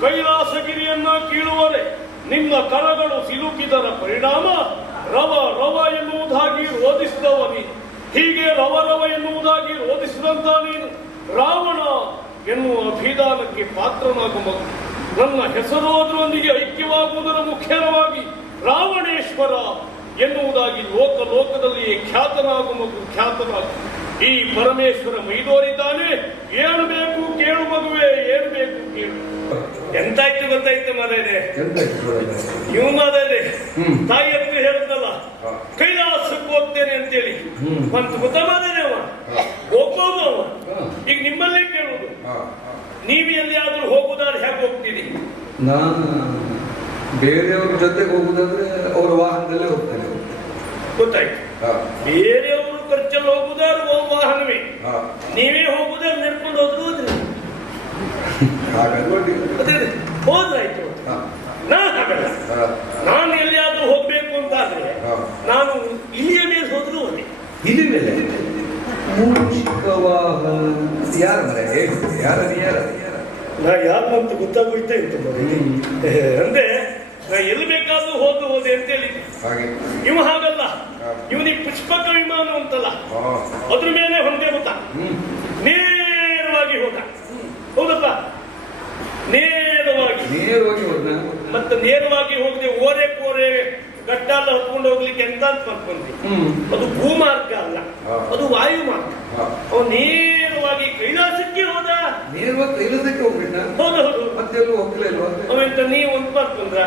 ಕೈಲಾಸಗಿರಿಯನ್ನ ಕೀಳುವರೆ ನಿಮ್ಮ ಕರಗಳು ಸಿಲುಕಿದರ ಪರಿಣಾಮ ರವ ರವ ಎನ್ನುವುದಾಗಿ ರೋಧಿಸಿದವನಿ. ಹೀಗೆ ರವ ರವ ಎನ್ನುವುದಾಗಿ ರೋಧಿಸಿದಂತ ನೀನು ರಾವಣ ಎನ್ನುವ ಅಭಿಧಾನಕ್ಕೆ ಪಾತ್ರನಾಗುವುದು. ನನ್ನ ಹೆಸರು ಅದರೊಂದಿಗೆ ಐಕ್ಯವಾಗುವುದರ ಮುಖ್ಯವಾಗಿ ರಾವಣೇಶ್ವರ ಎನ್ನುವುದಾಗಿ ಲೋಕದಲ್ಲಿಯೇ ಖ್ಯಾತನಾಗುವುದು. ಈ ಪರಮೇಶ್ವರ ಮೈದೋರಿದ್ದಾನೆ. ಏನು ಬೇಕು ಕೇಳು ಮಗುವೆ, ಏನು ಬೇಕು ಕೇಳು. ಎಂತಾಯ್ತು ಗೊತ್ತಾಯ್ತು ಮಾರೇನೆ, ನೀವು ಮಾರೇನೆ ತಾಯಿ ಹತ್ರ ಹೇಳುತ್ತಲ್ಲ ಕೈಲಾಸಕ್ಕೆ ಹೋಗ್ತೇನೆ ಅಂತೇಳಿ ಬಂತು ಗೊತ್ತಾ ಮಾರೇನೆ. ಅವ ಹೋಗ್ಬೋದು. ಅವ ಈಗ ನಿಮ್ಮಲ್ಲೇ ಕೇಳುವುದು, ನೀವು ಎಲ್ಲಿಯಾದ್ರೂ ಹೋಗುದಾದ್ರೆ ಹೇಗೆ ಹೋಗ್ತೀರಿ? ನಾನು ಬೇರೆಯವ್ರ ಜೊತೆಗೆ ಹೋಗುದಾದ್ರೆ ಅವರ ವಾಹನದಲ್ಲೇ ಹೋಗ್ತೇನೆ. ಗೊತ್ತಾಯ್ತು. ಬೇರೆಯವರು ಖರ್ಚಲ್ಲಿ ಹೋಗುದಾದ್ರೆ ವಾಹನವೇ, ನೀವೇ ಹೋಗುದಾದ್ರೆ ನಡ್ಕೊಂಡು ಹೋದ್ರು ಹೋದ್ರಾಯ್ತು. ನಾನು ಎಲ್ಲಿಯಾದ್ರೂ ಹೋಗ್ಬೇಕು ಅಂತಾದ್ರೆ ನಾನು ಇಲ್ಲಿಯ ಮೇಲೆ ಹೋದ್ರು ಹೋದೆ. ಇಲ್ಲಿ ಮೇಲೆ ನಾ ಯಾರಂತ ಗೊತ್ತಾಗೋಯ್ತಾ ಇತ್ತು ಅಂದ್ರೆ ನಾ ಎಲ್ಲಿ ಬೇಕಾದ್ರೂ ಹೋದೆ ಅಂತೇಳಿ. ಇವ ಹಾಗಲ್ಲ, ಇವನಿಗೆ ಪುಷ್ಪಕ ವಿಮಾನ ಅಂತಲ್ಲ ಅದ್ರ ಮೇಲೆ ಹೊಂದೇ ಗೊತ್ತಾ, ನೇರವಾಗಿ ಹೋದ. ಹೌದಪ್ಪ, ನೇರವಾಗಿ ಹೋದ. ಮತ್ತೆ ನೇರವಾಗಿ ಹೋಗದೆ ಓರೆ ಕೋರೆ ಗಟ್ಟ ಎಲ್ಲ ಹೊತ್ಕೊಂಡು ಹೋಗ್ಲಿಕ್ಕೆ ಎಂತ ಅಂತ ಮಾಡ್ಕೊಂಡ್ರಿ. ಅದು ಭೂಮಾರ್ಗ ಅಲ್ಲ, ಅದು ವಾಯು ಮಾರ್ಗ. ಅವನು ನೇರವಾಗಿ ಕೈಲಾಸಕ್ಕೆ ಹೋದ. ಕೈಲಾಸಕ್ಕೆ ಹೋಗ್ಬಿಟ್ಟ. ಹೌದೌದು. ಮತ್ತೆಲ್ಲೂ ಹೋಗ್ಲಿಲ್ವ? ಅವಂತ ನೀವು ಒಂದು ಮಾಡ್ಕೊಂಡ್ರ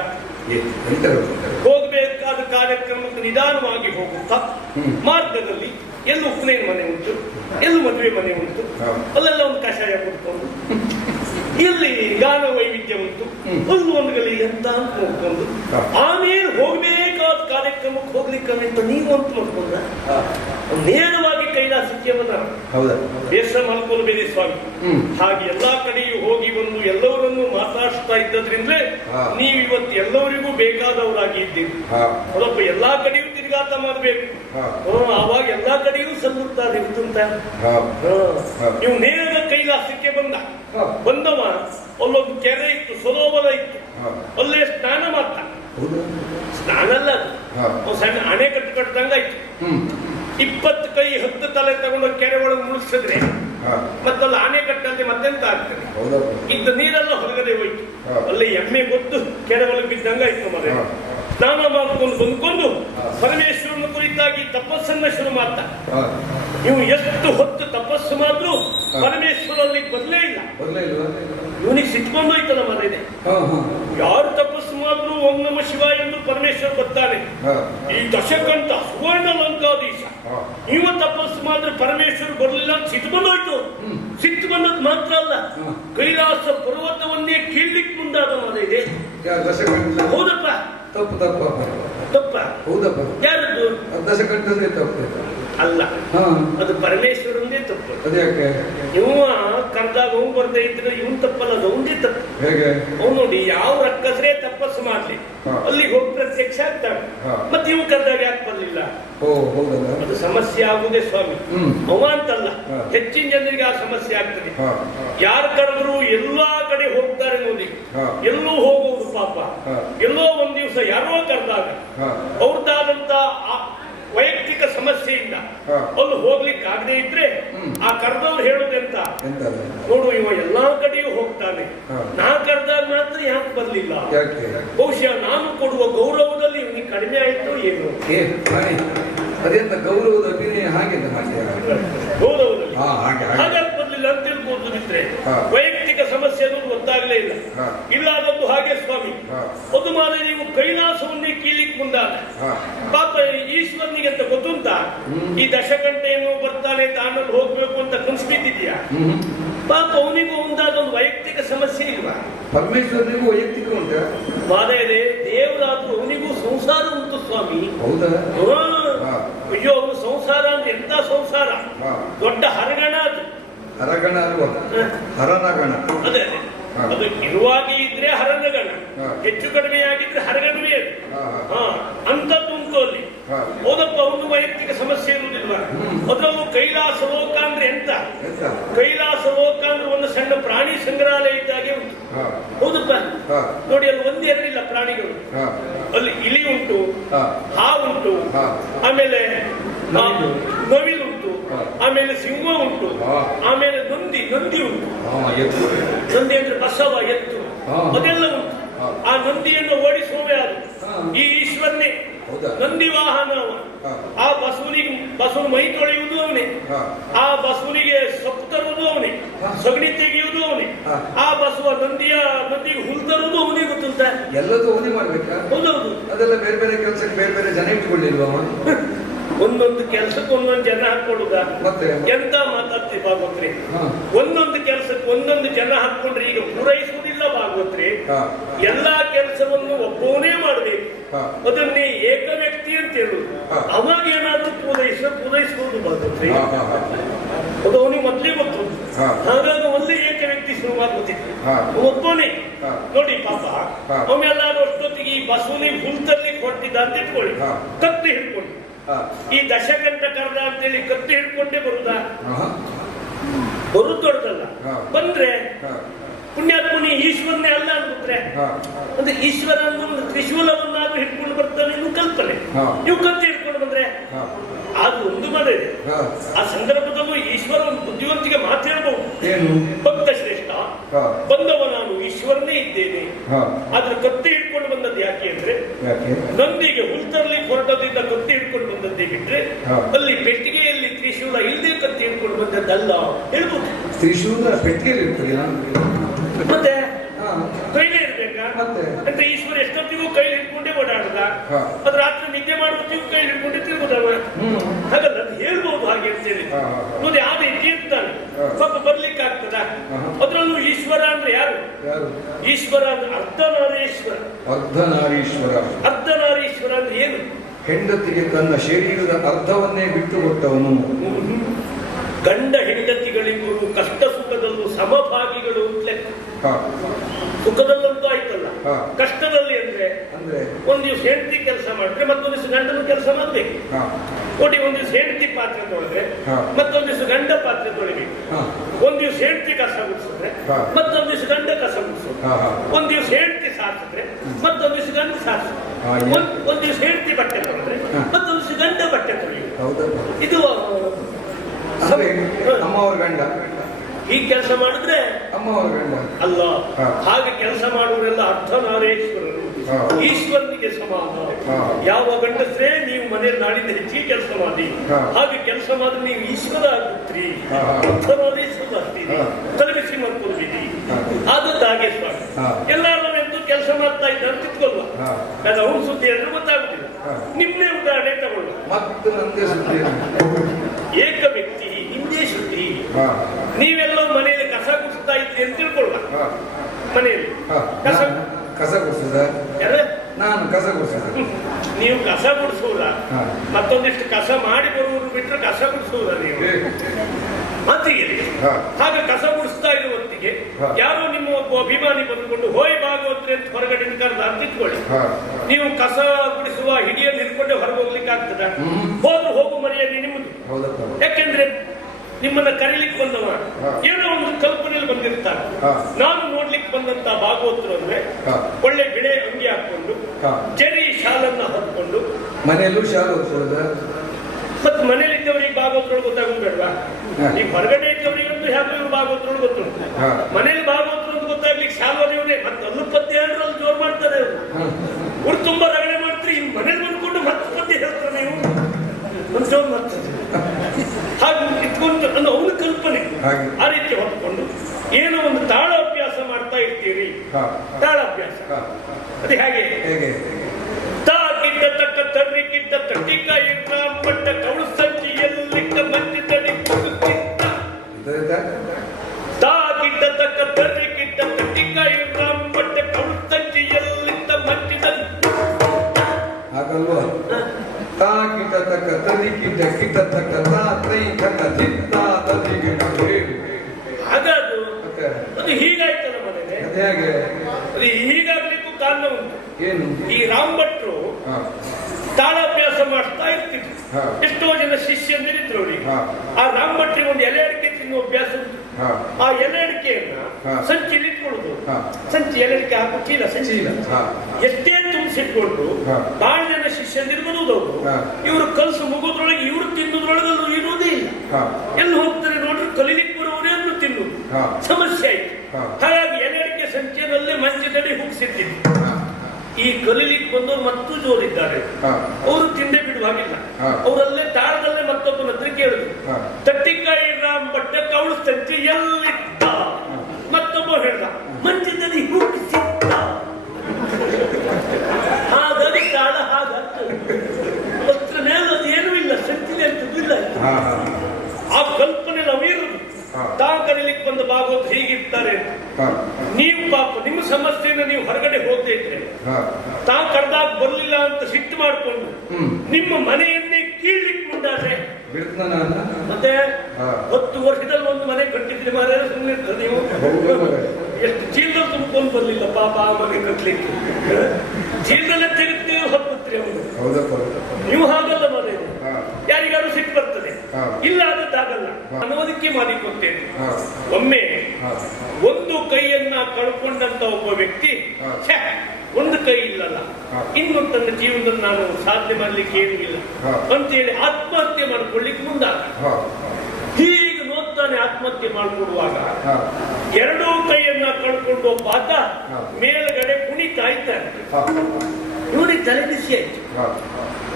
ಹೋಗ್ಬೇಕಾದ ಕಾರ್ಯಕ್ರಮಕ್ಕೆ ನಿಧಾನವಾಗಿ ಹೋಗುತ್ತಾ ಮಾರ್ಗದಲ್ಲಿ ಎಲ್ಲೂ ಉಪನಯನ ಮನೆ ಉಂಟು, ಎಲ್ಲೂ ಮದುವೆ ಮನೆ ಉಂಟು, ಅಲ್ಲೆಲ್ಲ ಒಂದು ಕಷಾಯ ಕುಡ್ಕೊಂಡು, ಇಲ್ಲಿ ಗಾನ ವೈವಿಧ್ಯ ಉಂಟು, ಒಂದು ಒಂದುಗಲಿ ಎಂತ ಅಂತ ನೋಡ್ಕೊಂಡು ಆಮೇಲೆ ಹೋಗ್ಬೇಕಾದ ಕಾರ್ಯಕ್ರಮಕ್ಕೆ ಹೋಗ್ಲಿಕ್ಕೆ ನೀವು ಅಂತ ನೋಡ್ಕೊಂಡ್ರ ನೇರವಾಗಿ ಕೈಲಾಸಕ್ಕೆ ಬೇಸರ ಮಾಡ್ಕೊಳ್ಬೇಡಿ ಸ್ವಾಮಿ. ಹಾಗೆ ಎಲ್ಲಾ ಕಡೆಯೂ ಹೋಗಿ ಬಂದು ಎಲ್ಲವರನ್ನು ಮಾತಾಡಿಸ್ತಾ ಇದ್ದದ್ರಿಂದಲೇ ನೀವು ಇವತ್ತು ಎಲ್ಲವರಿಗೂ ಬೇಕಾದವರಾಗಿ ಇದ್ದೀವಿ. ಅವರೊಬ್ಬ ಎಲ್ಲಾ ಕಡೆಯೂ ತಿರುಗಾಟ ಮಾಡಬೇಕು. ಆವಾಗ ಎಲ್ಲಾ ಕಡೆಯೂ ಸಲ್ಲುತ್ತಾರೆ ಅಂತ. ನೀವು ನೇರ ಕೈಲಾಸಕ್ಕೆ ಬಂದವ ಅಲ್ಲೊಂದು ಕೆರೆ ಇತ್ತು, ಸರೋವರ ಇತ್ತು, ಅಲ್ಲೇ ಸ್ನಾನ ಮಾಡ್ತಾ. ಸ್ನಾನ ಅಲ್ಲ, ಅದು ಸಣ್ಣ ಅಣೆಕಟ್ಟು ಕಟ್ಟದಂಗಾಯ್ತು. 20 ಕೈ 10 ತಲೆ ತಗೊಂಡು ಕೆರೆ ಒಳಗೆ ಮುಳುಗಿಸಿದ್ರೆ ಮತ್ತಲ್ಲ ಆನೆಕಟ್ಟಲ್ಲಿ ಮತ್ತೆಂತ ಆಗ್ತದೆ. ಇದ್ದ ನೀರೆಲ್ಲ ಹೊರಗಡೆ ಹೋಯ್ತು. ಅಲ್ಲಿ ಎಮ್ಮೆ ಗೊತ್ತು ಕೆರೆ ಒಳಗೆ ಬಿದ್ದಂಗಾಯ್ತು. ಮನೆ ಸ್ನಾನ ಮಾಡ್ಕೊಂಡು ಬಂದ್ಕೊಂಡು ಪರಮೇಶ್ವರನ ಕುರಿತಾಗಿ ತಪಸ್ಸನ್ನ ಶುರು ಮಾಡ್ತಾ. ನೀವು ಎಷ್ಟು ಹೊತ್ತು ತಪಸ್ಸು ಮಾಡಿದ್ರು ಪರಮೇಶ್ವರಲ್ಲಿ ಬದಲೇ ಇಲ್ಲ. ಇವನಿಗೆ ಸಿಟ್ಕೊಂಡು ಹೋಯ್ತಲ್ಲ ಮನೇನೆ. ಯಾರು ತಪಸ್ಸು ಮಾಡಿದ್ರು ಓಂ ನಮ ಶಿವ ಎಂದು ಪರಮೇಶ್ವರ ಬರ್ತಾನೆ. ಈ ದಶಕಂಠ ಸುವರ್ಣ ಲಂಕಾಧೀಶ ನೀವು ತಪಸ್ಸು ಮಾಡಿದ್ರೆ ಪರಮೇಶ್ವರ ಬರಲಿಲ್ಲ ಅಂತ ಸಿಟ್ಟು ಬಂದೋಯ್ತು. ಸಿಟ್ಟು ಬಂದದ್ದು ಮಾತ್ರ ಅಲ್ಲ, ಕೈಲಾಸ ಪರ್ವತವನ್ನೇ ಕೀಳ್ಲಿಕ್ಕೆ ಮುಂದಾದ ಮನೆ. ಹೌದಪ್ಪ, ತಪ್ಪ ಹೌದಪ್ಪ. ಯಾರದ್ದು? ದಶಕಂಠನೇ ತಪ್ಪು ಅಲ್ಲ, ಅದು ಪರಮೇಶ್ವರನ್ನೇ ತಪ್ಪು. ಇವ ಕರ್ದಾಗ ಅವ್ ಬರ್ದೇ ಇದ್ರೆ ಇವನ್ ತಪ್ಪಲ್ಲ, ಅದು ಅವನದೇ ತಪ್ಪು. ಅವ್ನು ನೋಡಿ ಯಾವ ರಕ್ಕಸ್ರೇ ತಪಸ್ಸು ಮಾಡ್ಲಿ ಅಲ್ಲಿಗೆ ಹೋಗಿ ಪ್ರತ್ಯಕ್ಷ ಆಗ್ತಾನೆ. ಮತ್ತೆ ಇವ್ ಕರ್ದಾಗ ಯಾಕೆ ಬರ್ಲಿಲ್ಲ? ಅದು ಸಮಸ್ಯೆ ಆಗುದೇ ಸ್ವಾಮಿ. ಅವ ಅಂತಲ್ಲ, ಹೆಚ್ಚಿನ ಜನರಿಗೆ ಆ ಸಮಸ್ಯೆ ಆಗ್ತದೆ. ಯಾರು ಕರೆದ್ರು ಎಲ್ಲಾ ಕಡೆ ಹೋಗ್ತಾರೆ ನೋಡಿ, ಎಲ್ಲೂ ಹೋಗುವುದು ಪಾಪ. ಎಲ್ಲೋ ಒಂದ್ ದಿವಸ ಯಾರೋ ಕರೆದಾಗ ಅವ್ರದ್ದಾದಂತ ವೈಯಕ್ತಿಕ ಸಮಸ್ಯೆಯಿಂದ ಅಲ್ಲಿ ಹೋಗ್ಲಿಕ್ಕೆ ಆಗದೆ ಇದ್ರೆ ಆ ಕರೆದವ್ರು ಹೇಳುದೆಂತ ನೋಡು, ಇವ ಎಲ್ಲಾ ಕಡೆಯೂ ಹೋಗ್ತಾನೆ, ನಾ ಕರೆದಾಗ ಮಾತ್ರ ಯಾಕೆ ಬರ್ಲಿಲ್ಲ? ಬಹುಶಃ ನಾನು ಕೊಡುವ ಗೌರವದಲ್ಲಿ ಇವನಿಗೆ ಕಡಿಮೆ ಆಯ್ತು ಏನು? ಅದೆಂತ ಗೌರವದ ಹಾಗೆ ಗೌರವದಲ್ಲಿ ಹಾಗಾಗಿ ಬರ್ಲಿಲ್ಲ ಅಂತ ತಿಳ್ಕೊಂಡಿದ್ರೆ ವೈಯಕ್ತಿಕ ಸಮಸ್ಯೆ ಅನ್ನೋದು ಗೊತ್ತಾಗಲೇ ಇಲ್ಲ. ಇಲ್ಲಾದದ್ದು ಹಾಗೆ ಸ್ವಾಮಿ. ಅದು ಮಾತ್ರ ನೀವು ಕೈಲಾಸವನ್ನೇ ಕೀಲಿಕ್ಕೆ ಮುಂದಾದ ಪಾಪ ಈಶ್ವರನಿಗೆ ಅಂತ ಗೊತ್ತುಂಟ. ಈ ದಶಗಂಟೆಯನ್ನು ಬರ್ತಾನೆ ತಾನಲ್ಲಿ ಹೋಗ್ಬೇಕು ಅಂತ ಕನ್ಸ್ಬಿಟ್ಟಿದ್ಯಾ? ಪಾಪ ಅವನಿಗೂ ಒಂದಾದ ಒಂದು ವೈಯಕ್ತಿಕ ಸಮಸ್ಯೆ ಇಲ್ವಾ? ಪರಮೇಶ್ವರನಿಗೂ ವೈಯಕ್ತಿಕ ಉಂಟ ಮಾದೇನೆ. ದೇವರಾದ್ರೂ ಅವನಿಗೂ ಸಂಸಾರ ಉಂಟು ಸ್ವಾಮಿ. ಅಯ್ಯೋ, ಅವನು ಸಂಸಾರ ಅಂದ್ರೆ ಎಂತ ಸಂಸಾರ, ದೊಡ್ಡ ಹರಗಣ. ಅದು ಹರಗಣ ಅಲ್ವಾ? ಹರನಗಣ. ಅದೇ ಅದು ಇರುವಾಗಿ ಇದ್ರೆ ಹರನಗಣ, ಹೆಚ್ಚು ಕಡಿಮೆ ಆಗಿದ್ರೆ ಹರಗಣವೇ ಅದು. ಅಂತದ್ದು ಉಂಟು ಅಲ್ಲಿ. ಹೌದಪ್ಪ, ಅವನು ವೈಯಕ್ತಿಕ ಸಮಸ್ಯೆ ಇರುವುದಿಲ್ವಾ? ಅದರಲ್ಲೂ ಕೈಲಾಸ ಲೋಕ ಅಂದ್ರೆ ಎಂತ? ಕೈಲಾಸ ಲೋಕ ಅಂದ್ರೆ ಒಂದು ಸಣ್ಣ ಪ್ರಾಣಿ ಸಂಗ್ರಹಾಲಯ ಇದ್ದಾಗೆ ಉಂಟು. ಹೌದಪ್ಪ, ನೋಡಿ ಅಲ್ಲಿ ಒಂದೆರಡಿಲ್ಲ ಪ್ರಾಣಿಗಳು. ಅಲ್ಲಿ ಉಂಟು, ಹಾ. ಹಾವುಂಟು, ಹಾ. ಆಮೇಲೆ ನವಿಲು. ನವಿಲುಂಟು, ಹಾ. ಆಮೇಲೆ ಸಿಂಹ ಉಂಟು, ಹಾ. ಆಮೇಲೆ ನಂದಿ ಉಂಟು. ಎತ್ತು. ನಂದಿ ಅಂದ್ರೆ ಬಸವ ಎತ್ತು, ಹಾ. ಅದೆಲ್ಲ ಉಂಟು. ಹಾ. ಆ ನಂದಿಯನ್ನು ಓಡಿಸುವವೇ ಅದು ಹಾ. ಈ ಈಶ್ವರನೇ. ಹೌದಾ? ನಂದಿ ವಾಹನ ಅವ. ಹಾ. ಆ ಬಸವನ ಮೈ ತೊಳೆಯುವುದು ಅವನೇ, ಹಾ. ಆ ಬಸವನಿಗೆ ಸೊಪ್ಪು ತರುವುದು ಅವನೇ, ಹಾ. ಸಗಣಿ ತೆಗೆಯುವುದು ಅವನೇ, ಹಾ. ಆ ಬಸವ ನಂದಿಗೆ ಹುಲ್ ತರುವುದು ಅವನಿಗೆ ಗೊತ್ತುಂಟ. ಎಲ್ಲದೂ ಅವನೇ ಮಾಡ್ಬೇಕಾ? ಹೌದೌದು. ಅದೆಲ್ಲ ಬೇರೆ ಬೇರೆ ಕೆಲಸಕ್ಕೆ ಬೇರೆ ಬೇರೆ ಜನ ಇಟ್ಕೊಳ್ಳಿಲ್ವಮ್ಮ? ಒಂದೊಂದು ಕೆಲಸಕ್ಕೆ ಒಂದೊಂದು ಜನ ಹಾಕೊಳ್ಳುದ? ಮತ್ತೆ ಎಂತ ಮಾತಾಡ್ತೀವಿ ಭಾಗವತ್ರಿ? ಹಾ. ಒಂದೊಂದು ಕೆಲಸಕ್ಕೆ ಒಂದೊಂದು ಜನ ಹಾಕೊಂಡ್ರೆ ಈಗ ಪೂರೈಸುವುದಿಲ್ಲ ಭಾಗವತ್ರಿ. ಹಾ. ಎಲ್ಲಾ ಕೆಲಸವನ್ನು ಒಬ್ಬನೇ ಮಾಡಬೇಕು. ಹಾ. ಅದನ್ನೇ ಏಕ ವ್ಯಕ್ತಿ ಅಂತ ಹೇಳುದು. ಹಾ. ಅವಾಗ ಏನಾದ್ರೂ ಪೂರೈಸುವುದು ಭಾಗವತ್ರಿ. ಹಾ, ಹಾ, ಹಾ. ಅದು ಅವನಿಗೆ ಮೊದಲೇ ಗೊತ್ತು. ಹಾ. ಹಾಗಾಗಿ ಒಂದೇ ಏಕ ವ್ಯಕ್ತಿ ಶುರುವಾಗಿ ಗೊತ್ತಿತ್ತು. ಹಾ. ಒಬ್ಬನೇ. ಹಾ. ನೋಡಿ ಪಾಪ, ಹಾ. ಒಮ್ಮೆಲ್ಲಾದ್ರೂ ಅಷ್ಟೊತ್ತಿಗೆ ಈ ಬಸವನಿಗೆ ಹುಲ್ ತರ್ಲಿಕ್ಕೆ ಹೊರಟಿದ್ದ ಅಂತ ಇಟ್ಕೊಳ್ಳಿ, ಹಾ. ಕತ್ತಿ ಹಿಡ್ಕೊಂಡು ಹಾ. ಈ ದಶಗಂಟ ಕರ್ದ ಅಂತೇಳಿ ಕತ್ತಿ ಹಿಡ್ಕೊಂಡೇ ಬರುದಾ? ಆಹಾ. ಬರುದು ದೊಡ್ಡದಲ್ಲ. ಹಾ. ಬಂದ್ರೆ ಹಾ. ಪುಣ್ಯಾತ್ಮನಿ ಈಶ್ವರನೇ ಅಲ್ಲ ಅಂದ್ಬಿಟ್ರೆ, ಹಾ. ಅಂದ್ರೆ ಈಶ್ವರ ಒಂದು ತ್ರಿಶೂಲವನ್ನಾದ್ರೂ ಹಿಡ್ಕೊಂಡು ಬರ್ತಾನೆ ಇನ್ನು ಕಲ್ಪನೆ. ಹಾ. ನೀವು ಕತ್ತಿ ಹಿಡ್ಕೊಂಡು ಬಂದ್ರೆ ಹಾ. ಅದು ಒಂದು ಮದ ಇದೆ. ಹಾ. ಆ ಸಂದರ್ಭದಲ್ಲೂ ಈಶ್ವರ ಒಂದು ಬುದ್ಧಿವಂತಿಗೆ ಮಾತಾಡಬಹುದು. ಏನು? ಭಕ್ತ ಶ್ರೇಷ್ಠ, ಹಾ. ಬಂದವ ನಾನು ಈಶ್ವರನೇ ಇದ್ದೇನೆ. ಹಾ. ಆದ್ರೆ ಕತ್ತಿ ಹಿಡ್ಕೊಂಡು ಬಂದದ್ದು ಯಾಕೆ ಅಂದ್ರೆ, ಯಾಕೆ? ನಂದಿಗೆ ಹುಲ್ತರ್ಲಿಕ್ಕೆ ಹೊರಟದಿಂದ ಕತ್ತಿ ಹಿಡ್ಕೊಂಡು ಬಂದದ್ದೇ ಬಿಟ್ರೆ, ಹಾ. ಅಲ್ಲಿ ಪೆಟ್ಟಿಗೆಯಲ್ಲಿ ತ್ರಿಶೂಲ ಇಲ್ಲದೆ ಕತ್ತಿ ಹಿಡ್ಕೊಂಡು ಬಂದದ್ದಲ್ಲ ಹೇಳ್ಬೋದು. ತ್ರಿಶೂಲ ಪೆಟ್ಟಿಗೆಯಲ್ಲಿ ಇರ್ತದೆಯಾ? ಮತ್ತೆ ಹಾ. ಕೈಲೇ ಇರ್ಬೇಕಾ? ಮತ್ತೆ? ಅಂತ ಈಶ್ವರ ಎಷ್ಟೊತ್ತಿಗೂ ಕೈ ಹಿಡ್ಕೊಂಡೇ ಓಡಾಡುದ. ಹಾ. ಅದು ರಾತ್ರಿ ನಿದ್ದೆ ಮಾಡುವತ್ತಿಗೂ ಕೈ ಹಿಡ್ಕೊಂಡೇ ತಿರುಗುದವ. ಹ್ಮ್. ಹಾಗಲ್ಲ ಅದು ಹೇಳ್ಬೋದು ಹಾಗೆ ಅಂತೇಳಿ. ಹಾ, ಹಾ, ಹಾ. ನೋಡಿ ಆ ರೀತಿ ಇರ್ತಾನೆ. ಹಾ. ಪಾಪ ಬರ್ಲಿಕ್ಕೆ ಆಗ್ತದ? ಆಹಾ. ಅದ್ರಲ್ಲೂ ಈಶ್ವರ ಅಂದ್ರೆ ಯಾರು? ಯಾರು? ಈಶ್ವರ ಅಂದ್ರೆ ಅರ್ಧನಾರೀಶ್ವರ. ಅರ್ಧನಾರೀಶ್ವರ. ಅರ್ಧನಾರೀಶ್ವರ ಅಂದ್ರೆ ಏನು? ಹೆಂಡತಿಗೆ ತನ್ನ ಶರೀರದ ಅರ್ಧವನ್ನೇ ಬಿಟ್ಟು ಕೊಟ್ಟವನು. ಗಂಡ ಹೆಂಡತಿಗಳಿಗೂ ಕಷ್ಟ ಸುಖದಲ್ಲೂ ಸಮಭಾಗಿಗಳು ಅಂತ ಲೆಕ್ಕ. ಹಾ. ಸುಖದಲ್ಲಂತೂ ಆಯ್ತಲ್ಲ, ಹಾ. ಕಷ್ಟದಲ್ಲಿ ಅಂದ್ರೆ ಅಂದ್ರೆ ಒಂದ್ ದಿವ್ಸ ಹೆಂಡತಿ ಕೆಲಸ ಮಾಡಿದ್ರೆ ಮತ್ತೊಂದ್ ದಿವ್ಸ ಗಂಡನ ಕೆಲಸ ಮಾಡ್ಬೇಕು. ಹಾ. ನೋಡಿ, ಒಂದ್ ದಿವ್ಸ ಹೆಂಡತಿ ಪಾತ್ರೆ ತೊಳೆದ್ರೆ ಹಾ. ಮತ್ತೊಂದ್ ದಿವ್ಸ ಗಂಡ ಪಾತ್ರೆ ತೊಳಿಬೇಕು. ಹಾ. ಒಂದ್ ದಿವ್ಸ ಹೆಂಡತಿ ಕಸ ಗುಡಿಸಿದ್ರೆ ಹಾ. ಮತ್ತೊಂದ್ ದಿವ್ಸ ಗಂಡ ಕಸ ಗುಡಿಸೋದು. ಹಾ, ಹಾ. ಒಂದ್ ದಿವ್ಸ ಹೆಂಡತಿ ಸಾರಿಸಿದ್ರೆ ಮತ್ತೊಂದ್ ದಿವ್ಸ ಗಂಡ ಸಾರಿಸೋದು. ಹಾ, ಇದೆ. ಒಂದ್ ದಿವ್ಸ ಹೆಂಡತಿ ಬಟ್ಟೆ ತೊಳೆದ್ರೆ ಹಾ. ಮತ್ತೊಂದ್ ದಿವ್ಸ ಗಂಡ ಬಟ್ಟೆ ತೊಳೆಯುದು. ಹೌದಾ? ಇದು ಅಂದ್ರೆ ಅಮ್ಮವ್ರ ಗಂಡ ಈ ಕೆಲಸ ಮಾಡಿದ್ರೆ ಅಮ್ಮವ್ರ ಗಂಡ ಅಲ್ಲ. ಹಾ. ಹಾಗೆ ಕೆಲಸ ಮಾಡುವರೆಲ್ಲ ಅರ್ಧನಾರೀಶ್ವರರು, ಹಾ. ಈಶ್ವರನಿಗೆ ಸಮಾನ. ಹಾ. ಯಾವ ಗಂಡಸ್ರೇ ನೀವು ಮನೆಯಲ್ಲಿ ನಾಳಿಂದ ಹೆಚ್ಚಿಗೆ ಕೆಲಸ ಮಾಡಿ, ಹಾ. ಹಾಗೆ ಕೆಲಸ ಮಾಡಿದ್ರೆ ನೀವು ಈಶ್ವರ ಆಗುತ್ತೀರಿ, ಹಾ. ಅರ್ಧನಾರೀಶ್ವರ ಆಗ್ತೀರಿ, ಹಾ. ತಲೆಬಿಸಿ ಮಾಡ್ಕೊಂಡಿರಿ. ಹಾ. ಆದದ್ದು ಹಾಗೆ ಸ್ವಾಮಿ. ಹಾ. ಎಲ್ಲರೂ ಎಂದು ಕೆಲಸ ಮಾಡ್ತಾ ಇದ್ದಾರೆ ತಿಳ್ಕೊಲ್ವ? ಹಾ. ಅದು ಅವ್ನ ಸುದ್ದಿ ಅಂದ್ರೆ ಗೊತ್ತಾಗುದಿಲ್ಲ. ಹಾ. ನಿಮ್ಮೇ ಉದಾಹರಣೆ ತಗೊಳ್ಳುವ. ಮತ್ತೆ ನಂದೇ ಸುದ್ದಿ. ಏಕ ವ್ಯಕ್ತಿ ಹಿಂದೆ ಸುದ್ದಿ. ಹಾ. ನೀವೆಲ್ಲೋ ಮನೆಯಲ್ಲಿ ಕಸ ಗುಡಿಸ್ತಾ ಇದ್ರಿ ಅಂತ ತಿಳ್ಕೊಳ್ವ. ಹಾ. ಮನೆಯಲ್ಲಿ ಹಾ. ಕಸ ಕಸ ಗುಡಿಸಿದ? ಯಾರು? ನಾನು ಕಸ ಗುಡಿಸಿದ. ನೀವು ಕಸ ಗುಡಿಸುವುದ? ಹಾ. ಮತ್ತೊಂದಿಷ್ಟು ಕಸ ಮಾಡಿ ಬರುವುದು ಬಿಟ್ಟರೆ ಕಸ ಗುಡಿಸುವುದ ನೀವು? ಮತ್ತಿಗೆ ಹಾ. ಹಾಗೆ ಕಸ ಗುಡಿಸ್ತಾ ಇರುವತ್ತಿಗೆ ಹಾ. ಯಾರೋ ನಿಮ್ಮ ಒಬ್ಬ ಅಭಿಮಾನಿ ಬಂದುಕೊಂಡು ಹೋಯ್ ಭಾಗವತ್ರಿ ಅಂತ ಹೊರಗಡೆ ಕರೆದ ಅಂತಿಟ್ಕೊಳ್ಳಿ. ಹಾ. ನೀವು ಕಸ ಗುಡಿಸುವ ಹಿಡಿಯನ್ನು ಹಿಡ್ಕೊಂಡೆ ಹೊರಗೆ ಹೋಗ್ಲಿಕ್ಕೆ ಆಗ್ತದ? ಹ್ಮ್. ಹೋದ್ರು ಹೋಗು ಮರ್ಯಾದೆ ನಿಮ್ಮದು. ಹೌದಪ್ಪ. ಯಾಕೆಂದ್ರೆ ನಿಮ್ಮನ್ನ ಕರೀಲಿಕ್ಕೆ ಬಂದವ ಹಾ. ಏನೋ ಒಂದು ಕಲ್ಪನೆಯಲ್ಲಿ ಬಂದಿರ್ತಾರೆ. ಹಾ. ನಾನು ನೋಡ್ಲಿಕ್ಕೆ ಬಂದಂತ ಭಾಗವತರು ಅಂದ್ರೆ ಹಾ. ಒಳ್ಳೆ ಬಿಳೆ ಅಂಗಿ ಹಾಕೊಂಡು ಹಾ. ಜರಿ ಶಾಲನ್ನ ಹೊತ್ಕೊಂಡು, ಮನೆಯಲ್ಲೂ ಶಾಲು ಹೊತ್ಕೊಳ್ಳೋದ? ಮತ್ ಮನೇಲಿ ಇದ್ದವರಿಗೆ ಭಾಗವತರು ಗೊತ್ತಾಗೋದು ಬೇಡವಾ? ಹಾ. ಈ ಹೊರಗಡೆ ಇದ್ದವರಿಗಂತೂ ಹೇಗೆ ಇವ್ರು ಭಾಗವತರು ಗೊತ್ತುಂಟು. ಹಾ. ಮನೇಲಿ ಭಾಗವತರು ಅಂತ ಗೊತ್ತಾಗ್ಲಿಕ್ಕೆ ಶಾಲು ಅದೇವನೇ ಮತ್ತೆ ಅಲ್ಲೂ ಪದ್ಯ ಹೇಳಿದ್ರೆ ಅಲ್ಲಿ ಜೋರ್ ಮಾಡ್ತಾರೆ ಅವರು. ಹಾ. ಅವ್ರು ತುಂಬಾ ರಗಡೆ ಮಾಡ್ತಾರೆ. ಇನ್ನು ಮನೇಲಿ ಬಂದ್ಕೊಂಡು ಮತ್ತೆ ಪದ್ಯ ಹೇಳ್ತಾರೆ. ನೀವು ಒಂದು ಜೋರ್ ಮಾಡ್ತಾರೆ. ಹಾಗೆ ಇಟ್ಕೊಂಡು ಅನ್ನೋ ಅವನ ಕಲ್ಪನೆ. ಹಾಗೆ. ಆ ರೀತಿ ಹೊತ್ಕೊಂಡು ಏನೋ ಒಂದು ತಾಳ ಅಭ್ಯಾಸ ಮಾಡ್ತಾ ಇರ್ತೀರಿ. ಹಾ. ತಾಳ ಅಭ್ಯಾಸ ಹಾ. ಅದು ಹೇಗೆ? ಹೇಗೆ? ತಾ ಕಿಟ್ಟ ತಕ್ಕ ತರ್ರಿ ಕಿಟ್ಟ ತಟ್ಟಿಕಾಯಿ ಪಟ್ಟ ಕೌಳು ಸಂಚಿಯಲ್ಲಿಟ್ಟ ಮಂಚಿ ತಡಿ ಕುಡುತ್ತಿದ್ದ. ಇದರಿಂದ ತಾ ಕಿಟ್ಟ ತಕ್ಕ ತರ್ರಿ ಕಿಟ್ಟ ತಟ್ಟಿಕಾಯಿ ಪಟ್ಟ ಕೌಳು ಸಂಚಿಯಲ್ಲಿಟ್ಟ ಮಂಚಿ ಹಾಗಲ್ವಾ? ತಾ ಕಿಟ ತಕ್ಕ ತದಿ ಕಿಟ ಕಿಟ ತಕ್ಕ ತಾ ತೈ ತಕ್ಕ ದಿತ್ತ ತದಿಗಿಡ ಹೇಳು. ಹಾಗಾದು ಮತ್ತೆ ಅದು ಹೀಗಾಯ್ತಲ್ಲ ಮನೆಗೆ. ಅದು ಹೇಗೆ? ಅದು ಹೀಗಾಗ್ಲಿಕ್ಕೂ ಕಾರಣ ಉಂಟು. ಏನು? ಈ ರಾಮ್ ಭಟ್ರು ಹಾ. ತಾಳಾಭ್ಯಾಸ ಮಾಡ್ತಾ ಇರ್ತಿದ್ರು. ಹಾ. ಎಷ್ಟೋ ಜನ ಶಿಷ್ಯಂದಿರಿದ್ರು ಅವರಿಗೆ. ಹಾ. ಆ ರಾಮ್ ಭಟ್ರಿಗೆ ಒಂದು ಎಲೆ ಅಡಿಕೆ ತಿನ್ನುವ ಅಭ್ಯಾಸ ಉಂಟು. ಹಾ. ಆ ಎಲೆ ಅಡಿಕೆಯನ್ನ ಹಾ. ಸಂಚಿಲಿ ಇಟ್ಕೊಳ್ಳುದು. ಹಾ. ಸಂಚಿ ಎಲೆ ಅಡಿಕೆ ಹಾಕೋ ಚೀಲ ಸಂಚಿ. ಚೀಲ. ಹಾ. ಎಷ್ಟೇ ತುಂಬಿಸಿಟ್ಕೊಂಡು ಹಾ. ಬಹಳ ಜನ ಶಿಷ್ಯಂದಿರು ಬರುವುದವರು. ಇವರು ಕಲಸು ಮುಗೋದ್ರೊಳಗೆ ಇವರು ತಿನ್ನುದ್ರೊಳಗೆ ಇರುವುದೇ ಇಲ್ಲ. ಎಲ್ಲಿ ಹೋಗ್ತಾರೆ ನೋಡ್ರಿ, ಕಲೀಲಿಕ್ಕೆ ಬರುವವರೇ ಅನ್ನು ತಿನ್ನುವುದು ಸಮಸ್ಯೆ ಆಯ್ತು. ಹಾಗಾಗಿ ಎಲೆಡಿಕೆ ಸಂಖ್ಯೆಯಲ್ಲಿ ಮಂಚದಲ್ಲಿ ಹುಗ್ಸಿಟ್ಟಿದ್ದು. ಈ ಕಲೀಲಿಕ್ಕೆ ಬಂದವರು ಮತ್ತೂ ಜೋರಿದ್ದಾರೆ. ಅವರು ತಿಂದೆ ಬಿಡುವಾಗಿಲ್ಲ. ಅವರಲ್ಲೇ ತಾಳದಲ್ಲೇ ಮತ್ತೊಬ್ಬನ ಹತ್ರ ಕೇಳಿದ್ರು, ತಟ್ಟಿಕಾಯಿ ರಾಮ್ ಬಟ್ಟೆ ಕವಳು ಸಂಚೆ ಎಲ್ಲಿದ್ದ? ಮತ್ತೊಬ್ಬ ಹೇಳ್ದ, ಮಂಚದಲ್ಲಿ ಹುಗ್ಸಿದ್ದ. ಹಾಗಾಗಿ ತಾಳ ಹಾಗಾಗ್ತದೆ. ಅದ್ರ ಮೇಲೆ ಅದೇನೂ ಇಲ್ಲ, ಶಕ್ತಿ ಅಂತದ್ದು ಇಲ್ಲ. ಆ ಕಲ್ಪನೆ ನಾವಿರುವುದು ತಾ ಕಲೀಲಿಕ್ಕೆ ಬಂದ ಭಾಗವತ ಹೀಗಿರ್ತಾರೆ. ನೀವು ಪಾಪ ನಿಮ್ಮ ಸಮಸ್ಯೆಯನ್ನು ನೀವು ಹೊರಗಡೆ ಹೋಗದೆ ಇದ್ರೆ ತಾ ಕರೆದಾಗ ಬರ್ಲಿಲ್ಲ ಅಂತ ಸಿಟ್ಟು ಮಾಡಿಕೊಂಡು ನಿಮ್ಮ ಮನೆಯನ್ನೇ ಕೀಳ್ಲಿಕ್ಕೆ ಮುಂದಾದ್ರೆ ಮತ್ತೆ 10 ವರ್ಷದಲ್ಲಿ ಒಂದು ಮನೆ ಕಟ್ಟಿದ್ರೆ ಮಾರ ಸುಮ್ಮನೆ ಇರ್ತದೆ. ನೀವು ಎಷ್ಟು ಚೀಲದಲ್ಲಿ ತುಂಬಿಕೊಂಡು ಬರ್ಲಿಲ್ಲ ಪಾಪ ಆ ಮನೆ ಕಟ್ಲಿಕ್ಕೆ. ಚೀಲದಲ್ಲೇ ತೆಗೆದು ಹಬ್ಬತ್ರಿ ಅವನು. ನೀವು ಹಾಗಲ್ಲ ಮನೆ, ಯಾರಿಗಾರು ಸಿಟ್ಟು ಬರ್ತದೆ. ಇಲ್ಲ ಅದಕ್ಕಾಗಲ್ಲ, ಅನವಧಿಕೆ ಮಾಡಿಕೊಡ್ತೇನೆ. ಒಮ್ಮೆ ಒಂದು ಕೈಯನ್ನ ಕಳ್ಕೊಂಡಂತ ಒಬ್ಬ ವ್ಯಕ್ತಿ ಒಂದು ಕೈ ಇಲ್ಲಲ್ಲ, ಇನ್ನು ತನ್ನ ಜೀವನದಲ್ಲಿ ನಾನು ಸಾಧನೆ ಮಾಡ್ಲಿಕ್ಕೆ ಏನೂ ಇಲ್ಲ ಅಂತೇಳಿ ಆತ್ಮಹತ್ಯೆ ಮಾಡ್ಕೊಳ್ಳಿಕ್ಕೆ ಮುಂದಾದ. ಹೀಗೆ ನೋಡ್ತಾನೆ ಆತ್ಮಹತ್ಯೆ ಮಾಡಿಕೊಡುವಾಗ ಎರಡೂ ಕೈಯನ್ನ ಕಳ್ಕೊಂಡು ಒಬ್ಬ ಆತ ಮೇಲ್ಗಡೆ ಕುಣಿತಾ ಇದ್ದಾನೆ. ಇವನಿಗೆ ತಲೆ ಬಿಸಿ ಆಯ್ತು.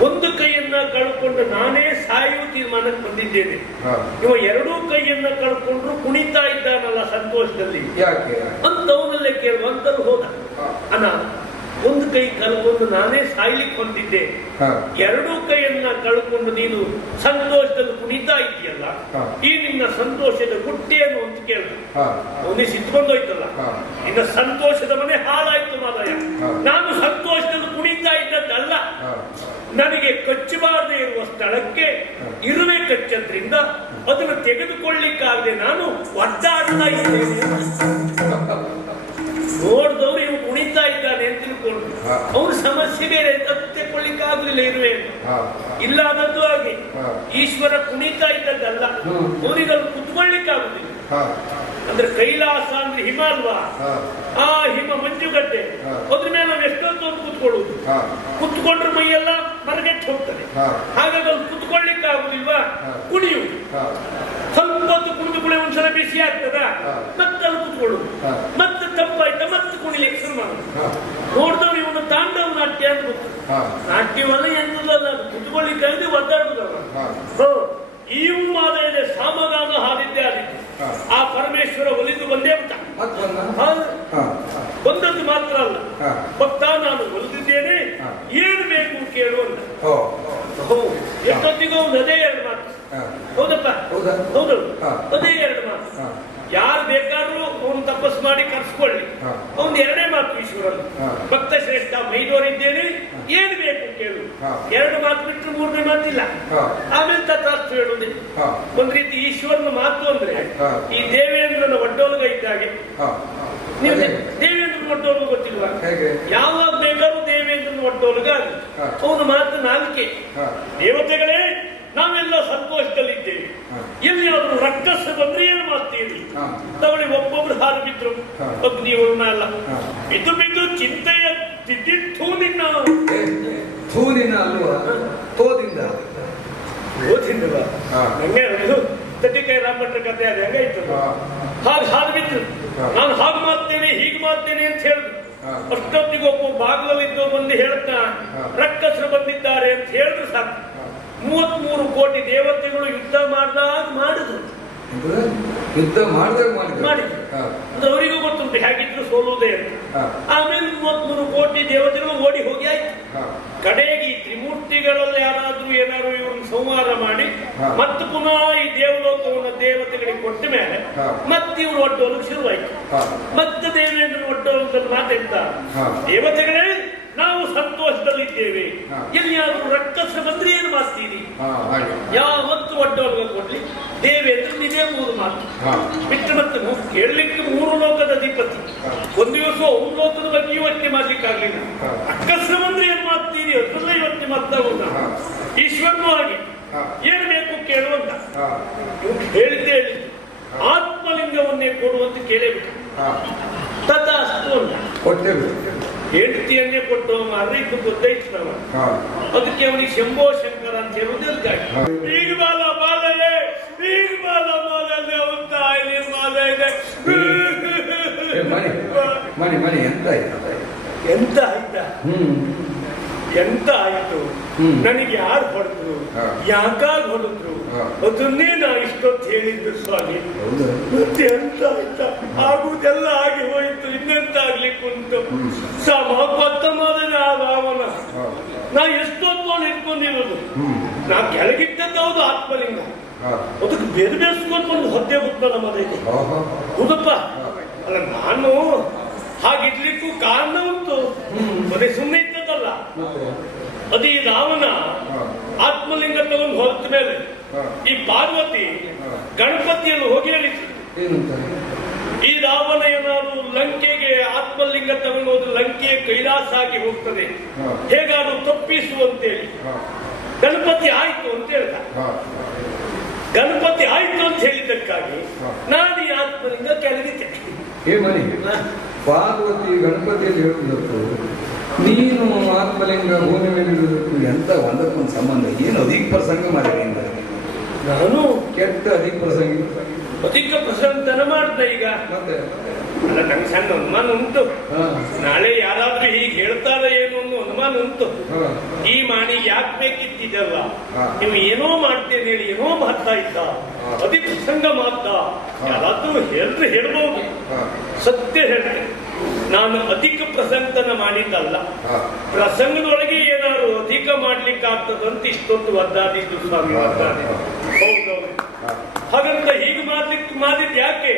ಒಂದು ಕೈಯನ್ನ ಕಳ್ಕೊಂಡು ನಾನೇ ಸಾಯುವ ತೀರ್ಮಾನಕ್ಕೆ ಬಂದಿದ್ದೇನೆ. ಇವ ಎರಡೂ ಕೈಯನ್ನ ಕಳ್ಕೊಂಡ್ರು ಕುಣಿತಾ ಇದ್ದಾನಲ್ಲ ಸಂತೋಷದಲ್ಲಿ ಅಂತವನಲ್ಲೇ ಕೇಳುವಂತರು ಹೋದ. ಒಂದು ಕೈ ಕಳ್ಕೊಂಡು ನಾನೇ ಸಾಯ್ಲಿಕ್ಕೆ ಹೊಂದಿದ್ದೆ, ಎರಡೂ ಕೈಯನ್ನ ಕಳ್ಕೊಂಡು ನೀನು ಸಂತೋಷದಲ್ಲಿ ಕುಣಿತಾ ಇದೆಯಲ್ಲ, ಈ ನಿನ್ನ ಸಂತೋಷದ ಗುಟ್ಟೇನು ಅಂತ ಕೇಳಿದ. ಅವನಿಗೆ ಸಿಟ್ಕೊಂಡೋಯ್ತಲ್ಲ, ನಿನ್ನ ಸಂತೋಷದ ಮನೆ ಹಾಳಾಯ್ತು ಮಾರಾಯ. ನಾನು ಸಂತೋಷದಲ್ಲಿ ಕುಣಿತಾ ಇದ್ದದ್ದಲ್ಲ, ನನಗೆ ಕಚ್ಚಬಾರದೆ ಇರುವ ಸ್ಥಳಕ್ಕೆ ಇರುವೆ ಕಚ್ಚದ್ರಿಂದ ಅದನ್ನು ತೆಗೆದುಕೊಳ್ಳಿಕ್ಕಾಗದೆ ನಾನು ಒದ್ದಾಡ್ತಾ ಇದ್ದೇನೆ. ನೋಡಿದವರು ಇವು ಕುಣಿತಾ ಇದ್ದಾನೆ ಅಂತ ತಿಳ್ಕೊಂಡು ಅವ್ರ ಸಮಸ್ಯೆ ಬೇರೆ, ತಪ್ಪಿಕೊಳ್ಳಿಕ್ಕಾಗಲಿಲ್ಲ ಇರುವೆ ಇಲ್ಲಾದದ್ದು ಹಾಗೆ. ಈಶ್ವರ ಕುಣಿತಾ ಇದ್ದದ್ದಲ್ಲ, ಅವನಿಗಲ್ಲಿ ಕುತ್ಕೊಳ್ಳಿಕ್ಕಾಗುದಿಲ್ಲ. ಅಂದ್ರೆ ಕೈಲಾಸ ಅಂದ್ರೆ ಹಿಮ ಅಲ್ವಾ, ಆ ಹಿಮ ಮಂಜುಗಡ್ಡೆ, ಅದ್ರ ಮೇಲೆ ನಾವು ಎಷ್ಟೊತ್ತು ಕುತ್ಕೊಳ್ಳುವುದು. ಕುತ್ಕೊಂಡ್ರೆ ಮೈಯೆಲ್ಲ ಮರಗೆಟ್ಟು ಹೋಗ್ತದೆ. ಹಾಗಾಗಿ ಅಲ್ಲಿ ಕುತ್ಕೊಳ್ಳಿಕ್ಕೆ ಆಗುದಿಲ್ವಾ, ಕುಣಿಯುವುದು. ಸ್ವಲ್ಪ ಹೊತ್ತು ಕುಣಿದುಕೊಳ್ಳೆ ಒಂದ್ಸಲ ಬಿಸಿ ಆಗ್ತದ, ಮತ್ತೆ ಅಲ್ಲಿ ಕುತ್ಕೊಳ್ಳುದು, ಮತ್ತೆ ತಪ್ಪಾಯ್ತ ಮತ್ತೆ ಕುಣಿಲಿಕ್ಕೆ ಶುರು ಮಾಡುದು. ನೋಡಿದವ್ರು ಇವನು ತಾಂಡವ ನಾಟ್ಯ ಅಂತ ಗೊತ್ತು. ನಾಟ್ಯವಲ್ಲ ಎಂದಲ್ಲ, ಅದು ಕುತ್ಕೊಳ್ಳಿಕ್ಕಾಗದೆ ಒದ್ದಾಡುದವ. ಈ ಮಾದರಿಯಲ್ಲಿ ಸಾಮಗಾನ ಹಾಡಿದ್ದೇ ಆದಿತ್ತು. ಆ ಪರಮೇಶ್ವರ ಒಲಿದು ಬಂದೇ ಬಿಟ್ಟ. ಬಂದದ್ದು ಮಾತ್ರ ಅಲ್ಲ, ಭಕ್ತ ನಾನು ಒಲಿದಿದ್ದೇನೆ, ಏನು ಬೇಕು ಕೇಳುವಂತ. ಎಷ್ಟೊತ್ತಿಗೂ ಒಂದು ಅದೇ 2 ಮಾತು. ಹೌದಪ್ಪ, ಹೌದು, ಅದೇ 2 ಮಾತು. ಯಾರು ಬೇಕಾದ್ರೂ ಅವನು ತಪಸ್ ಮಾಡಿ ಕರ್ಸ್ಕೊಳ್ಳಿ, ಅವನು 2 ಮಾತು ಈಶ್ವರನು. ಭಕ್ತ ಶ್ರೇಷ್ಠ ಮೈದೋರಿದ್ದೇನೆ, ಏನು ಬೇಕು ಕೇಳು. 2 ಮಾತು ಬಿಟ್ಟರೆ 3ನೇ ಮಾತಿಲ್ಲ. ಆಮೇಲೆ ತಥಾಸ್ತು ಹೇಳುವುದಿಲ್ಲ. ಒಂದ್ ರೀತಿ ಈಶ್ವರನ ಮಾತು ಅಂದ್ರೆ ಈ ದೇವೇಂದ್ರನ ಒಡ್ಡೋಲಗ ಇದ್ದಾಗೆ. ನೀವು ದೇವೇಂದ್ರನ ಒಡ್ಡೋಲಗ ಗೊತ್ತಿಲ್ವಾ? ಯಾವಾಗ ಬೇಕಾದ್ರೂ ದೇವೇಂದ್ರನ ಒಡ್ಡೋಲಗ ಆಗುತ್ತೆ. ಅವನ ಮಾತು 4. ದೇವತೆಗಳೇ ನಾವೆಲ್ಲ ಸಂತೋಷದಲ್ಲಿದ್ದೇವೆ, ಎಲ್ಲಿಯಾದ್ರೂ ರಕ್ಕಸ ಬಂದ್ರೆ ಏನು ಮಾಡ್ತೀವಿ? ತಗೊಳ್ಳಿ, ಒಬ್ಬೊಬ್ರು ಹಾಲು ಬಿದ್ರು ಅಗ್ನಿಯವ್ರನ್ನ ಅಲ್ಲ, ಬಿದ್ದು ಬಿದ್ದು ಚಿಂತೆಯ ತಿದ್ದಿತ್ತು ನಿನ್ನ ಥೂನಿನ ಅಲ್ವಾ, ತೋದಿಂದ ಓದಿಂದವ ನಂಗೆ ತಟ್ಟಿಕಾಯಿ ರಾಮಭಟ್ರ ಕಥೆ ಅದೇ ಹಂಗಾಯ್ತು. ಹಾಗೆ ಹಾಲು ಬಿದ್ರು, ನಾನು ಹಾಗೆ ಮಾಡ್ತೇನೆ ಹೀಗೆ ಮಾಡ್ತೇನೆ ಅಂತ ಹೇಳಿದ್ರು. ಅಷ್ಟೊತ್ತಿಗೆ ಒಬ್ಬ ಭಾಗದಲ್ಲಿದ್ದೋ ಬಂದು ಹೇಳ್ತಾ ರಕ್ಕಸರು ಬಂದಿದ್ದಾರೆ ಅಂತ ಹೇಳಿದ್ರು ಸಾಕು. 33 ಕೋಟಿ ದೇವತೆಗಳು ಯುದ್ಧ ಮಾಡಿದಾಗ ಮಾಡಿದ್ರು. ಯುದ್ಧ ಮಾಡಿದ್ರು ಅಂದ್ರೆ ಅವರಿಗೂ ಗೊತ್ತುಂಟು ಹೇಗಿದ್ರು ಸೋಲುವುದೇ ಅಂತ. ಆಮೇಲೆ 33 ಕೋಟಿ ದೇವತೆಗಳು ಓಡಿ ಹೋಗಿ ಆಯ್ತು. ಕಡೆಗೆ ಈ ತ್ರಿಮೂರ್ತಿಗಳಲ್ಲಿ ಯಾರಾದ್ರೂ ಏನಾದ್ರು ಇವ್ರನ್ನ ಸಂಹಾರ ಮಾಡಿ ಮತ್ತೆ ಪುನಃ ಈ ದೇವಲೋಕವನ್ನು ದೇವತೆಗಳಿಗೆ ಕೊಟ್ಟ ಮೇಲೆ ಮತ್ತೆ ಇವ್ರು ಒಡ್ಡೋಲಕ್ಕೆ ಶುರುವಾಯ್ತು. ಮತ್ತೆ ದೇವೇಂದ್ರ ಒಡ್ಡೋಲಕ್ಕೆ ಮಾತೆಂತ, ದೇವತೆಗಳೇ ನಾವು ಸಂತೋಷದಲ್ಲಿದ್ದೇವೆ, ಎಲ್ಲಿಯಾದ್ರೂ ರಕ್ಕಸ ಬಂದ್ರೆ ಏನು ಮಾಡ್ತೀರಿ? ಯಾವತ್ತು ಒಡ್ಡೋಲ್ಗ ಕೊಡ್ಲಿ ದೇವೇಂದ್ರ ಇದೇ 3 ಮಾತು ಬಿಟ್ಟು ಮತ್ತೆ ಕೇಳಲಿಕ್ಕೆ 3 ಲೋಕದ ಅಧಿಪತಿ. ಒಂದು ದಿವಸ ಒಂದು ಲೋಕದ ಬಗ್ಗೆ ಯೋಚನೆ ಮಾಡ್ಲಿಕ್ಕಾಗ್ಲಿಲ್ಲ. ರಕ್ಕಸ ಬಂದ್ರೆ ಏನ್ ಮಾಡ್ತೀರಿ ಅದ್ರಲ್ಲ ಯೋಚನೆ ಮಾಡ್ತಾ ಹೋದ. ಈಶ್ವರನು ಹಾಗೆ ಏನು ಬೇಕು ಕೇಳುವಂತ ಹೇಳಿದ್ದೆ ಹೇಳಿ ಆತ್ಮಲಿಂಗವನ್ನೇ ಕೊಡುವಂತ ಕೇಳೇಬಿಟ್ಟು ತಥಾಸ್ತು ಅಂತ. ಹೆಂಡತಿಯನ್ನೇ ಕೊಟ್ಟು ಮಾರ್ರೆ ಇದು ಗೊತ್ತೈತು ನಾವು. ಅದಕ್ಕೆ ನಾನೀಗ ಶಂಭೋ ಶಂಕರ ಅಂತ ಹೇಳುವುದು ಎಲ್ಗಾಗಿ ಈಗ ಬಾಲ ಬಾಲವೇ ಈಗ ಬಾಲ ಬಾಲದೆ ಅಂತ ಇಲ್ಲಿ ಬಾಲ ಇದೆ ಮಣಿ ಎಂತ ಆಯ್ತು ಎಂತ ಆಯ್ತಾ ಎಂತ ಆಯ್ತು ನನಗೆ ಯಾರು ಹೊಡೆದ್ರು ಯಾಕಾಗ ಹೊಡೆದ್ರು ಅದನ್ನೇ ನಾ ಇಷ್ಟೊತ್ತು ಹೇಳಿದ್ದು ಸ್ವಾಮಿ ಮತ್ತೆ ಎಂತ ಆಯ್ತಾ ಆಗುವುದೆಲ್ಲ ಆಗಿ ಹೋಯ್ತು ಇನ್ನೆಂತ ಆಗ್ಲಿಕ್ಕೆ ಉಂಟು ಕೊತ್ತ ಮಾದನ ರಾವಣ ನಾ ಎಷ್ಟೊತ್ತು ಇಟ್ಕೊಂಡಿರೋದು ನಾ ಕೆಳಗಿದ್ದದ್ದು ಹೌದು ಆತ್ಮಲಿಂಗ ಅದಕ್ಕೆ ಬೇರೆ ಬೇರೆಸ್ಕೊಂಡು ಹೊತ್ತೆ ಬಿಟ್ಟ ಮನೆಗೆ ಹೌದಪ್ಪ ಅಲ್ಲ ನಾನು ಹಾಗಿಡ್ಲಿಕ್ಕೂ ಕಾರಣ ಉಂಟು ಅದೇ ಸುಮ್ಮನೆ ಇದ್ದದಲ್ಲ ಅದು ಈ ರಾವಣ ಆತ್ಮಲಿಂಗ ತಗೊಂಡು ಹೊರತ ಮೇಲೆ ಈ ಪಾರ್ವತಿ ಗಣಪತಿಯನ್ನು ಹೋಗಿ ಹೇಳಿದ್ರು ಈ ರಾವಣ ಏನಾದ್ರು ಲಂಕೆಗೆ ಆತ್ಮಲಿಂಗ ತಗೊಂಡು ಹೋದ್ರೆ ಲಂಕೆಯ ಕೈಲಾಸ ಆಗಿ ಹೋಗ್ತದೆ ಹೇಗಾದ್ರೂ ತಪ್ಪಿಸುವಂತೇಳಿ ಗಣಪತಿ ಆಯ್ತು ಅಂತ ಹೇಳ್ದ ಗಣಪತಿ ಆಯ್ತು ಅಂತ ಹೇಳಿದ್ದಕ್ಕಾಗಿ ನಾನು ಈ ಆತ್ಮಲಿಂಗ ಕೆಳಗಿದ್ದೆ ಪಾರ್ವತಿ ಗಣಪತಿಯಲ್ಲಿ ಹೇಳುವುದಕ್ಕೂ ನೀನು ಆತ್ಮಲಿಂಗ ಭೂಮಿ ಮೇಲೆ ಇರುವುದಕ್ಕೂ ಎಂತ ಒಂದಕ್ಕೊಂದು ಸಂಬಂಧ ಏನು ಅಧಿಕ ಪ್ರಸಂಗ ಮಾಡಿದೆ ನಾನು ಕೆಟ್ಟ ಅಧಿಕ ಪ್ರಸಂಗ ಅಧಿಕ ಪ್ರಸಂಗತನ ಮಾಡ್ದೆ ಈಗ ಮತ್ತೆ ಅಲ್ಲ ನಂಗೆ ಸಣ್ಣ ಅನುಮಾನ ಉಂಟು ನಾಳೆ ಯಾರಾದ್ರೂ ಹೀಗೆ ಹೇಳ್ತಾರ ಏನು ಅನ್ನೋ ಅನುಮಾನ ಉಂಟು ಈ ಮಾಣಿ ಯಾಕೆ ಬೇಕಿತ್ತಿದಲ್ಲ ನೀವು ಏನೋ ಮಾಡ್ತೇನೆ ಹೇಳಿ ಏನೋ ಮಾಡ್ತಾ ಇದ್ದ ಅಧಿಕ ಪ್ರಸಂಗ ಮಾಡ್ತಾ ಯಾರಾದ್ರೂ ಹೇಳಿದ್ರೆ ಹೇಳ್ಬಹುದು ಸತ್ಯ ಹೇಳ್ತೇನೆ ನಾನು ಅಧಿಕ ಪ್ರಸಂಗತನ ಮಾಡಿದ್ದಲ್ಲ ಪ್ರಸಂಗದೊಳಗೆ ಏನಾದ್ರು ಅಧಿಕ ಮಾಡ್ಲಿಕ್ಕೆ ಆಗ್ತದಂತ ಇಷ್ಟೊತ್ತು ಒದ್ದಾದಿದ್ದು ಸ್ವಾಮಿ ಒದ್ದಾದಿದ್ದು ಹೌದೌದು ಹಾಗಂತ ಹೀಗೆ ಮಾಡಿದ್ ಯಾಕೆ